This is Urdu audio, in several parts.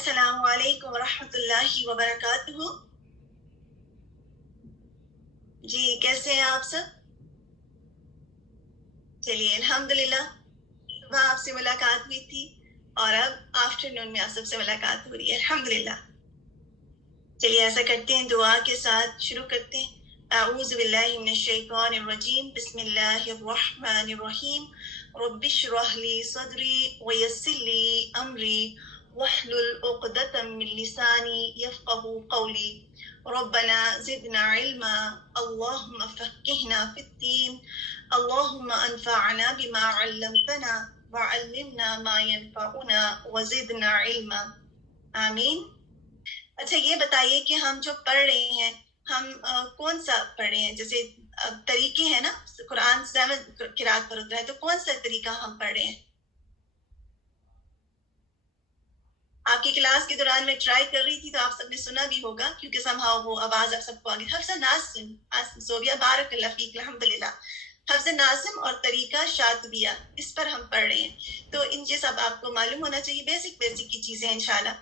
السلام علیکم ورحمۃ اللہ وبرکاتہ. جی کیسے ہیں آپ سب؟ چلیے الحمدللہ. صبح آپ سے ملاقات ہوئی تھی اور اب آفٹرنون میں آپ سب سے ملاقات ہو رہی ہے الحمدللہ. چلیے ایسا کرتے ہیں, دعا کے ساتھ شروع کرتے ہیں. اعوذ باللہ من الشیطان الرجیم, بسم اللہ الرحمن الرحیم. رب اشرح لی صدری ویسر لی امری واحلل عقدۃ من لسانی یفقهوا قولی. ربنا زدنا علما اللهم فقهنا في الدين اللهم انفعنا بما علمتنا وعلمنا ما ينفعنا وزدنا علما. آمین. اچھا یہ بتائیے کہ ہم جو پڑھ رہے ہیں ہم کون سا پڑھ رہے ہیں؟ جیسے طریقے ہیں نا, قرآن سے قرات پر ہوتا ہے, تو کون سا طریقہ ہم پڑھ رہے ہیں؟ آپ کی کلاس کے دوران میں ٹرائی کر رہی تھی تو آپ سب نے سنا بھی ہوگا, کیونکہ somehow وہ آواز آپ سب کو آگے. حفظ ناظم صوبیہ بارک اللہ فیک الحمدللہ. حفظ ناظم اور طریقہ شاطبیہ, اس پر ہم پڑھ رہے ہیں. تو ان چیز اب آپ کو معلوم ہونا چاہیے, بیسک کی چیزیں ہیں انشاءاللہ.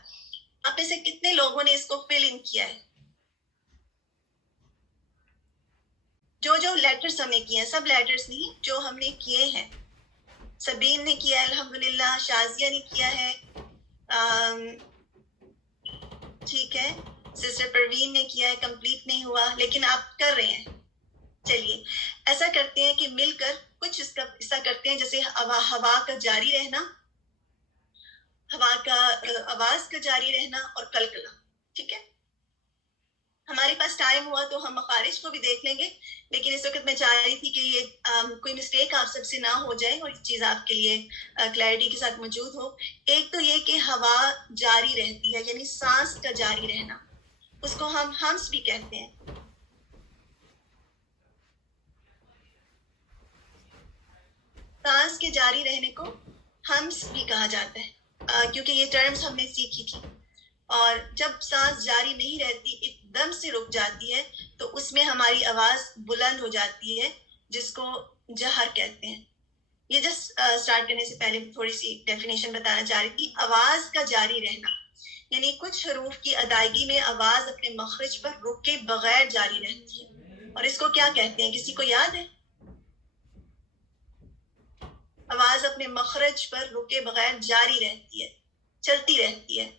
آپ میں سے کتنے لوگوں نے اس کو فل ان کیا ہے؟ جو لیٹرز ہم نے کیے ہیں, سب لیٹرز نہیں, جو ہم نے کیے ہیں. سبین نے کیا ہے الحمدللہ, شازیہ نے کیا ہے, ٹھیک ہے, سسٹر پروین نے کیا ہے, کمپلیٹ نہیں ہوا لیکن آپ کر رہے ہیں. چلیے ایسا کرتے ہیں کہ مل کر کچھ اس کا ایسا کرتے ہیں, جیسے ہوا کا جاری رہنا, ہوا کا آواز کا جاری رہنا اور کلکلا. ٹھیک ہے, ہمارے پاس ٹائم ہوا تو ہم مخارج کو بھی دیکھ لیں گے, لیکن اس وقت میں چاہ رہی تھی کہ یہ کوئی مسٹیک آپ سب سے نہ ہو جائے اور یہ چیز آپ کے لیے کلیئرٹی کے ساتھ موجود ہو. ایک تو یہ کہ ہوا جاری رہتی ہے, یعنی سانس کا جاری رہنا, اس کو ہم ہمس بھی کہتے ہیں. سانس کے جاری رہنے کو ہمس بھی کہا جاتا ہے, کیونکہ یہ ٹرمز ہم نے سیکھی تھی. اور جب سانس جاری نہیں رہتی, ایک دم سے رک جاتی ہے, تو اس میں ہماری آواز بلند ہو جاتی ہے, جس کو جہر کہتے ہیں. یہ جسٹ اسٹارٹ کرنے سے پہلے تھوڑی سی ڈیفینیشن بتانا چاہ رہی تھی. آواز کا جاری رہنا یعنی کچھ حروف کی ادائیگی میں آواز اپنے مخرج پر رکے بغیر جاری رہتی ہے, اور اس کو کیا کہتے ہیں؟ کسی کو یاد ہے؟ آواز اپنے مخرج پر رکے بغیر جاری رہتی ہے, چلتی رہتی ہے.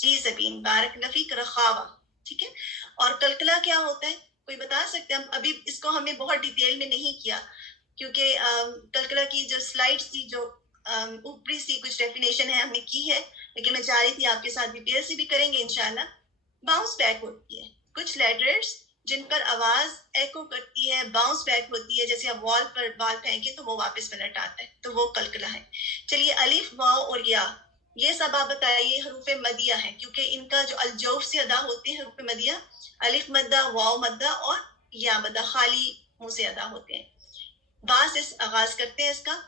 جی زبین بارک نفیق رخاوہ. ٹھیک ہے, اور کلکلا کیا ہوتا ہے؟ کوئی بتا سکتے ہیں؟ ابھی اس کو ہم نے بہت ڈیٹیل میں نہیں کیا, کیونکہ کلکلا کی جو سلائڈز تھی, جو اوپری سی کچھ ڈیفینیشن ہے ہم نے کی ہے, لیکن میں چاہ رہی تھی آپ کے ساتھ ڈیٹیل سے بھی کریں گے انشاءاللہ. باؤنس بیک ہوتی ہے, کچھ لیٹرز جن پر آواز ایکو کرتی ہے, باؤنس بیک ہوتی ہے, جیسے آپ وال پر بال پھینکیں تو وہ واپس پلٹ آتا ہے, تو وہ کلکلا ہے. چلیے الف واو اور یا, یہ سب آپ بتائیے حروف مدیہ ہیں, کیونکہ ان کا جو الجوف سے ادا ہوتے ہیں حروف مدیہ, الف مدہ, واو مدہ اور یا مدہ خالی منہ سے ادا ہوتے ہیں. با سے آغاز کرتے ہیں اس کا.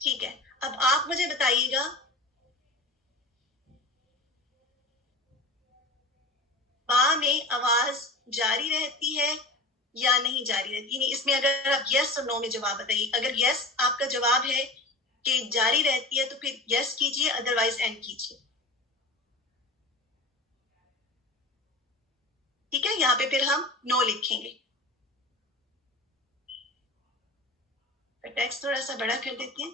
ٹھیک ہے, اب آپ مجھے بتائیے گا با میں آواز جاری رہتی ہے یا نہیں جاری رہتی؟ یعنی اس میں اگر آپ یس اور نو میں جواب بتائیے. اگر یس آپ کا جواب ہے کہ جاری رہتی ہے تو پھر یس کیجئے, ادروائز اینڈ کیجئے. ٹھیک ہے, یہاں پہ پھر ہم نو لکھیں گے. ٹیکسٹ تھوڑا سا بڑا کر دیتے ہیں.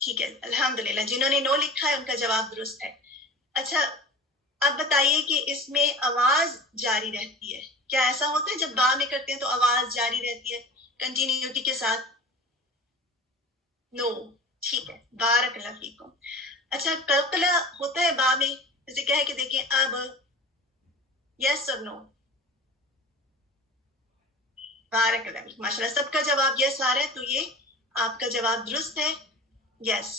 ٹھیک ہے, الحمدللہ جنہوں نے نو لکھا ہے ان کا جواب درست ہے. اچھا اب بتائیے کہ اس میں آواز جاری رہتی ہے, کیا ایسا ہوتا ہے جب با میں کرتے ہیں تو آواز جاری رہتی ہے کنٹینیوٹی کے ساتھ؟ نو. ٹھیک ہے, بارک اللہ فیکم. اچھا کلکلا ہوتا ہے با میں, جیسے کہے کہ دیکھیں اب, یس اور نو؟ بارک اللہ فیکم, ماشاءاللہ سب کا جواب یس آ رہا ہے, تو یہ آپ کا جواب درست ہے, یس.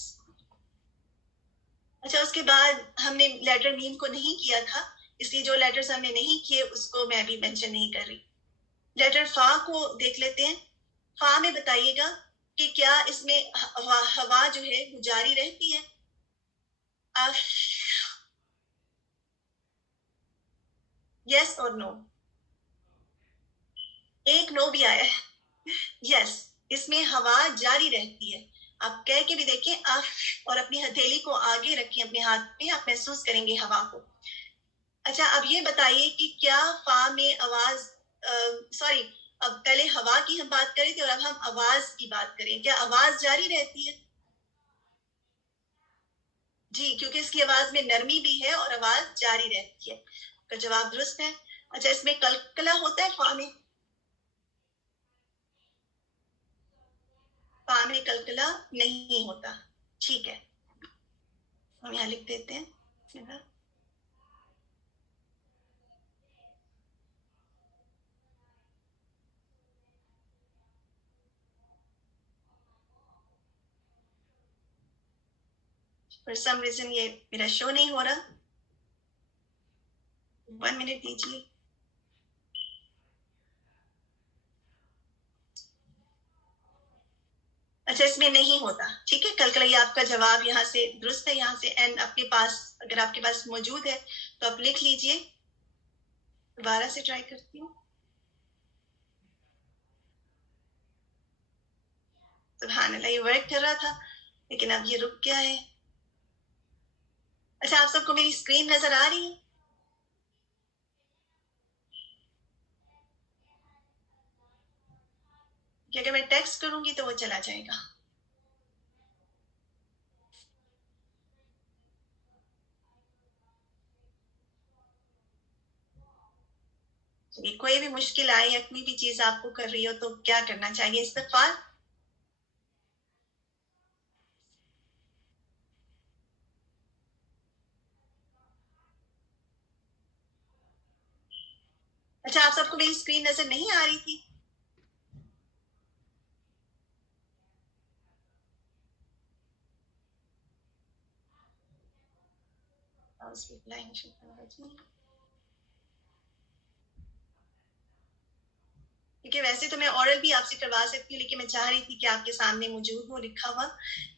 اچھا اس کے بعد ہم نے لیٹر میم کو نہیں کیا تھا, اس لیے جو لیٹرز ہم نے نہیں کیے اس کو میں ابھی مینشن نہیں کر رہی. لیٹر فا کو دیکھ لیتے ہیں. فا میں بتائیے گا کہ کیا اس میں ہوا جو ہے وہ جاری رہتی ہے؟ یس اور نو؟ ایک نو بھی آیا ہے. یس, اس میں ہوا جاری رہتی ہے. آپ کہہ کے بھی دیکھیں اف اور اپنی ہتھیلی کو آگے رکھیں اپنے ہاتھ پہ, آپ محسوس کریں گے ہوا کو. اچھا اب یہ بتائیے کہ کیا فا میں آواز سوری اب پہلے ہوا کی ہم بات کریں تھے اور اب ہم آواز کی بات کریں, کیا آواز جاری رہتی ہے؟ جی, کیونکہ اس کی آواز میں نرمی بھی ہے اور آواز جاری رہتی ہے. کا جواب درست ہے. اچھا اس میں کلکلا ہوتا ہے فا میں؟ فا میں کلکلا نہیں ہوتا. ٹھیک ہے, ہم یہاں لکھ دیتے ہیں. For some reason یہ میرا شو نہیں ہو رہا. 1 منٹ دیجیے. اچھا اس میں نہیں ہوتا. ٹھیک ہے, کلکلا یہ آپ کا جواب یہاں سے درست ہے. یہاں سے این آپ کے پاس اگر آپ کے پاس موجود ہے تو آپ لکھ لیجئے. دوبارہ سے ٹرائی کرتی ہوں. سبحان اللہ, یہ ورک کر رہا تھا لیکن اب یہ رک گیا ہے. اچھا آپ سب کو میری اسکرین نظر آ رہی ہے؟ کہ اگر میں ٹیکسٹ کروں گی تو وہ چلا جائے گا. کوئی بھی مشکل آئے یا کوئی بھی چیز آپ کو کر رہی ہو تو کیا کرنا چاہیے؟ استغفار. اچھا آپ سب کو میری اسکرین نظر نہیں آ رہی تھی؟ کیونکہ ویسے تو میں اورل بھی آپ سے کروا سکتی ہوں لیکن میں چاہ رہی تھی کہ آپ کے سامنے موجود ہو لکھا ہوا,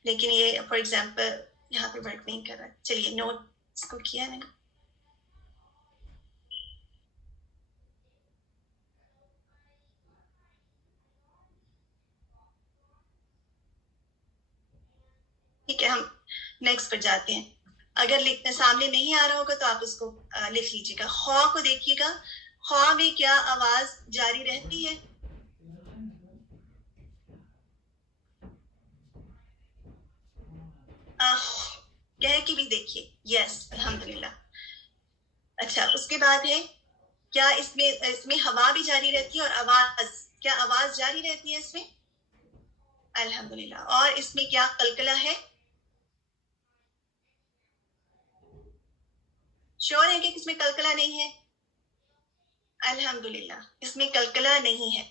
لیکن یہ فار ایگزامپل یہاں پہ ورک نہیں کر رہا. چلیے نوٹ اس کو کیا میں نے. ٹھیک ہے, ہم نیکسٹ پر جاتے ہیں. اگر لکھنے سامنے نہیں آ رہا ہوگا تو آپ اس کو لکھ لیجیے گا. خواہ کو دیکھیے گا, خواہ میں کیا آواز جاری رہتی ہے؟ کہہ کے بھی دیکھیے. یس الحمدللہ. اچھا اس کے بعد ہے کیا اس میں ہوا بھی جاری رہتی ہے اور آواز, کیا آواز جاری رہتی ہے اس میں؟ الحمدللہ. اور اس میں کیا قلقلہ ہے؟ شور ہے کہ اس میں قلقلہ نہیں ہے؟ الحمدللہ اس میں قلقلہ نہیں ہے.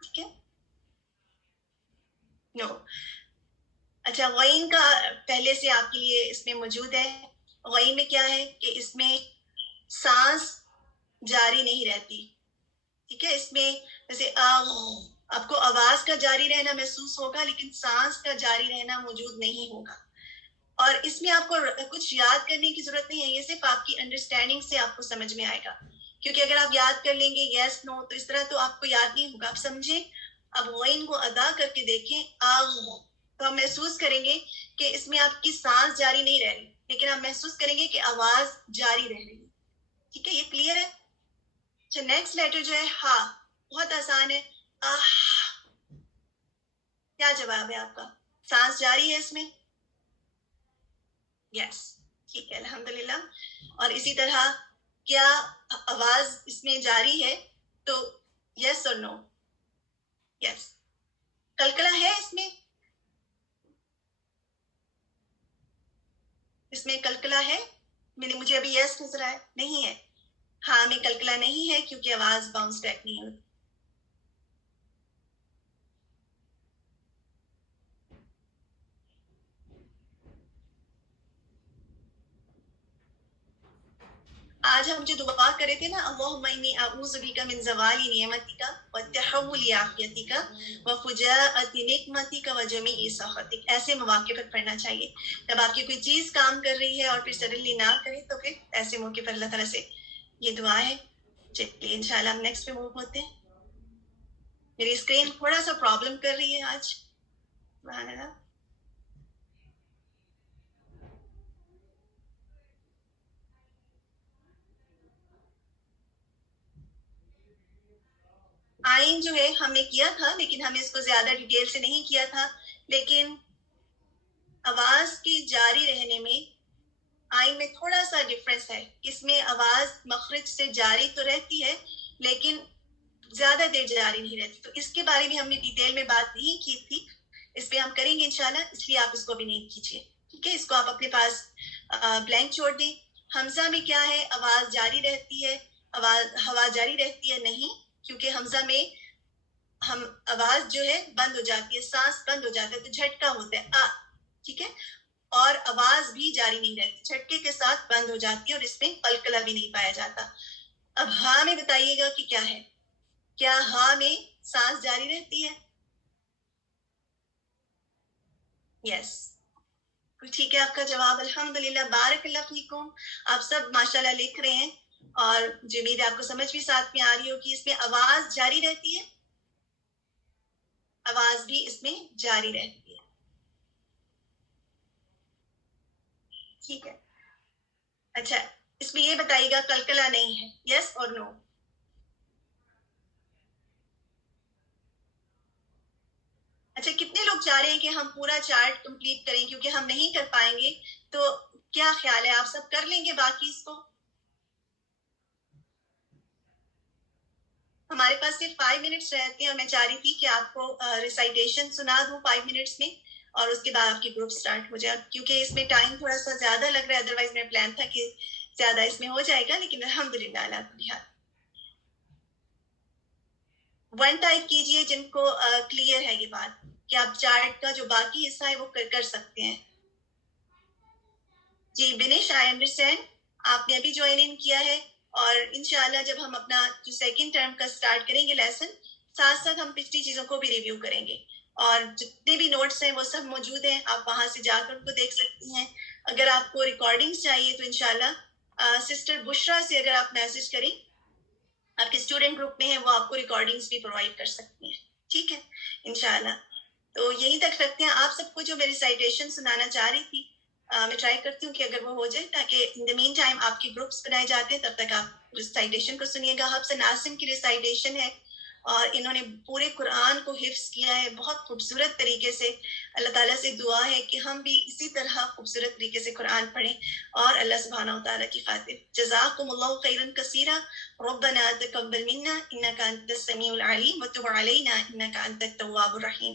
ٹھیک ہے, نو. اچھا غین کا پہلے سے آپ کے لیے اس میں موجود ہے. غین میں کیا ہے کہ اس میں سانس جاری نہیں رہتی. ٹھیک ہے, اس میں جیسے آپ کو آواز کا جاری رہنا محسوس ہوگا لیکن سانس کا جاری رہنا موجود نہیں ہوگا. اور اس میں آپ کو کچھ یاد کرنے کی ضرورت نہیں ہے, یہ صرف آپ کی انڈرسٹینڈنگ سے آپ کو سمجھ میں آئے گا. کیونکہ اگر آپ یاد کر لیں گے یس نو تو اس طرح تو آپ کو یاد نہیں ہوگا. آپ سمجھیں, اب غین کو ادا کر کے دیکھیں تو ہم محسوس کریں گے کہ اس میں آپ کی سانس جاری نہیں رہ رہی لیکن آپ محسوس کریں گے کہ آواز جاری رہ رہی. ٹھیک ہے, یہ کلیئر ہے؟ اچھا نیکسٹ لیٹر جو ہے ہا, بہت آسان ہے. کیا جواب ہے آپ کا؟ سانس جاری ہے اس میں؟ یس, ٹھیک ہے الحمدللہ. اور اسی طرح کیا آواز اس میں جاری ہے؟ تو یس اور نو؟ یس. کلکلا ہے اس میں؟ اس میں کلکلا ہے؟ مجھے ابھی یس نظر آیا نہیں ہے. ہاں میں کلکلا نہیں ہے کیونکہ آواز باؤنس بیک نہیں ہوتی. آج ہم جو دعا کرے تھے نا, اللہم انی اعوذ بک من زوال نعمتک وتحول عافیتک وفجاءۃ نقمتک وجمیع سخطک. ایسے مواقع پر پڑھنا چاہیے جب آپ کی کوئی چیز کام کر رہی ہے اور پھر سڈنلی نہ کرے تو پھر ایسے موقع پر اللہ تعالیٰ سے یہ دعا ہے. چلیے انشاءاللہ ہم نیکسٹ پہ موو ہوتے ہیں. میری اسکرین تھوڑا سا پرابلم کر رہی ہے آج. سبحان اللہ. آئین جو ہے ہم نے کیا تھا لیکن ہم اس کو زیادہ ڈیٹیل سے نہیں کیا تھا, لیکن آواز کی جاری رہنے میں آئین میں تھوڑا سا ڈفرینس ہے. اس میں آواز مخرج سے جاری تو رہتی ہے لیکن زیادہ دیر جاری نہیں رہتی. تو اس کے بارے میں ہم نے ڈیٹیل میں بات نہیں کی تھی, اس پہ ہم کریں گے انشاءاللہ, اس لیے آپ اس کو بھی نہیں کیجیے. ٹھیک ہے, اس کو آپ اپنے پاس بلینک چھوڑ دیں. حمزہ میں کیا ہے, آواز جاری رہتی ہے, ہوا جاری رہتی ہے نہیں, کیونکہ حمزہ میں ہم آواز جو ہے بند ہو جاتی ہے, سانس بند ہو جاتا ہے تو جھٹکا ہوتا ہے ٹھیک ہے, اور آواز بھی جاری نہیں رہتی, جھٹکے کے ساتھ بند ہو جاتی ہے اور اس میں قلقلہ بھی نہیں پایا جاتا. اب ہاں میں بتائیے گا کہ کیا ہے, کیا ہاں میں سانس جاری رہتی ہے؟ یس, ٹھیک ہے آپ کا جواب, الحمدللہ, بارک اللہ فیکم. آپ سب ماشاءاللہ لکھ رہے ہیں اور جو امید ہے آپ کو سمجھ بھی ساتھ میں آ رہی ہو کہ اس میں آواز جاری رہتی ہے, آواز بھی اس میں جاری رہتی ہے. ٹھیک ہے, اچھا اس میں یہ بتائیے گا قلقلہ نہیں ہے, یس اور نو؟ اچھا کتنے لوگ چاہ رہے ہیں کہ ہم پورا چارٹ کمپلیٹ کریں, کیونکہ ہم نہیں کر پائیں گے, تو کیا خیال ہے آپ سب کر لیں گے باقی اس کو؟ ہمارے پاس صرف 5 منٹس رہتے ہیں اور میں چاہ رہی تھی کہ آپ کو ریسائٹیشن سنا دوں 5 منٹس میں, اور اس کے بعد آپ کی گروپ سٹارٹ ہو جائے, کیونکہ اس میں ٹائم تھوڑا سا زیادہ لگ رہا ہے, ادروائز میرا پلان تھا کہ زیادہ اس میں ہو جائے گا, لیکن الحمدللہ اللہ کل حال. ون ٹائپ کیجئے جن کو کلیئر ہے یہ بات کہ آپ چارٹ کا جو باقی حصہ ہے وہ کر سکتے ہیں. جی بنیش, آئی انڈرسٹینڈ, آپ نے ابھی جوائن ان کیا ہے, اور انشاءاللہ جب ہم اپنا جو سیکنڈ ٹرم کا سٹارٹ کریں گے لیسن, ساتھ ساتھ ہم پچھلی چیزوں کو بھی ریویو کریں گے, اور جتنے بھی نوٹس ہیں وہ سب موجود ہیں, آپ وہاں سے جا کر ان کو دیکھ سکتی ہیں. اگر آپ کو ریکارڈنگز چاہیے تو انشاءاللہ سسٹر بشرا سے اگر آپ میسج کریں, آپ کے اسٹوڈنٹ گروپ میں ہیں, وہ آپ کو ریکارڈنگز بھی پرووائڈ کر سکتی ہیں. ٹھیک ہے انشاءاللہ. تو یہیں تک رکھتے ہیں. آپ سب کو جو میری سائٹیشن سنانا چاہ رہی تھی, میں ٹرائی کرتی ہوں کہ اگر وہ ہو جائے, تاکہ ان دا مین ٹائم آپ کے گروپس بنائے جاتے ہیں, تب تک آپ ریسائٹیشن کو سنیے گا. حفص ناصم کی ریسائٹیشن ہے اور انہوں نے پورے قرآن کو حفظ کیا ہے بہت خوبصورت طریقے سے. اللہ تعالیٰ سے دعا ہے کہ ہم بھی اسی طرح خوبصورت طریقے سے قرآن پڑھیں اور اللہ سبحانہ و تعالیٰ کی خاطر. جزاکم اللہ خیرا کثیرا, ربنا تقبل منا انک انت السمیع العلیم وتب علینا انک انت التواب الرحیم.